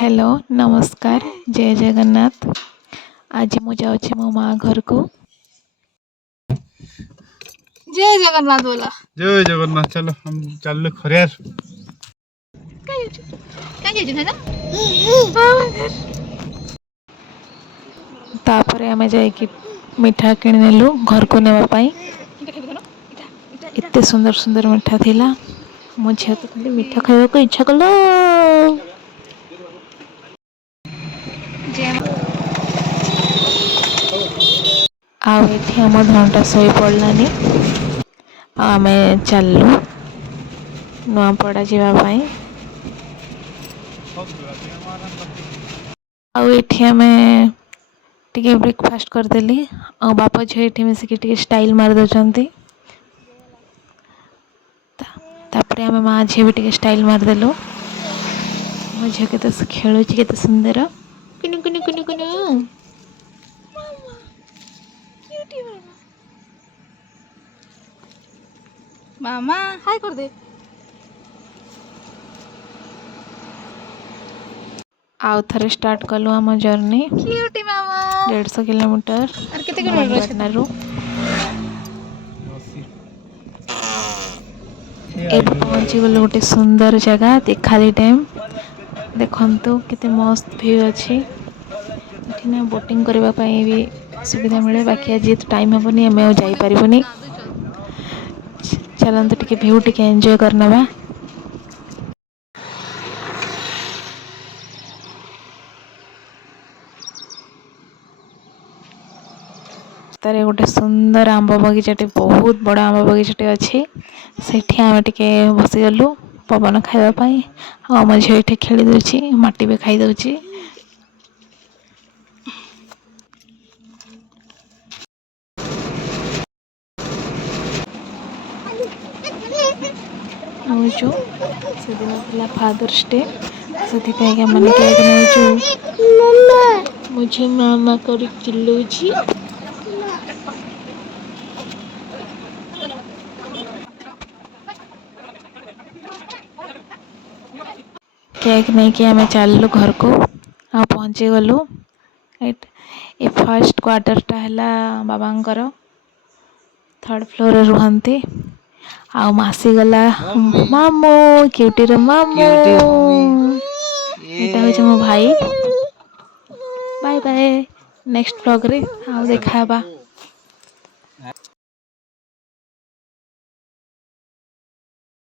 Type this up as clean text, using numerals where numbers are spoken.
Hello नमस्कार जय जगन्नाथ। आज मु जाऊँ मो माँ घर को। जय जगन्नाथ बोला। जय जगन्नाथ। चलो हम चल खरियार। तापर आमे जाइकी मिठा किणी नेलु घर को नेवा पाई। इतने सुंदर सुंदर मिठा थिला। मो झियो तो खाली मिठा खाइबा को इच्छा कलो। आउ एठी हम धनटा सोई पड़लानी। आमे चललु नुआपड़ा जीवा पाई। आउ एठी आमे टिके ब्रेकफास्ट करदेली। आ बापा झियो एठी मिसिकी टिके स्टाइल मार दउचंती। तापरे आमे माँ झियो भी टिके स्टाइल मार देलु। मो झियो केते खेलुची केते सुंदर। कुनु कुनु कुनु कुनु मामा क्यूटी मामा हाय कर दे। आउ थरे स्टार्ट कलु आम जर्नी। क्यूटी मामा 150 किलोमीटर और केते किलोमीटर अछि भवानीपाटनारू। एबे पहुंची गलु गोटे सुंदर जगह देखाली डैम। देखंतु केते मस्त व्यू अछि। एठी ना बोटिंग करबा पई भी सुविधा मिले। बाकी आज तो टाइम हबनी एमे जाई परिबनी। चलंतु टिके व्यू टिके एन्जॉय करनबा। तारे गोटे सुंदर आंब बगीचाटे बहुत बड़ा आंब बगीचाटे अछि। सेठी आमे टिके बसी गलु पवन खाइबा पाई। आम झियो एठी खेली दउची माटी भी खाई दउची। नउचु से दिन थिला फादर्स डे। सेथि पे के मन केक नउचु। मुझे मामा कर चिल्लौची। केक नहीं कि आमे चललु घर को। आ पहुंची गलु। ए फर्स्ट क्वार्टर टा हला बाबांकर। थर्ड फ्लोर रे रुहंती। आ मासी गला मामू क्यूटी रे मामू। एटा होचे मो भाई। बाय बाय नेक्स्ट व्लॉग रे आउ देखा बा।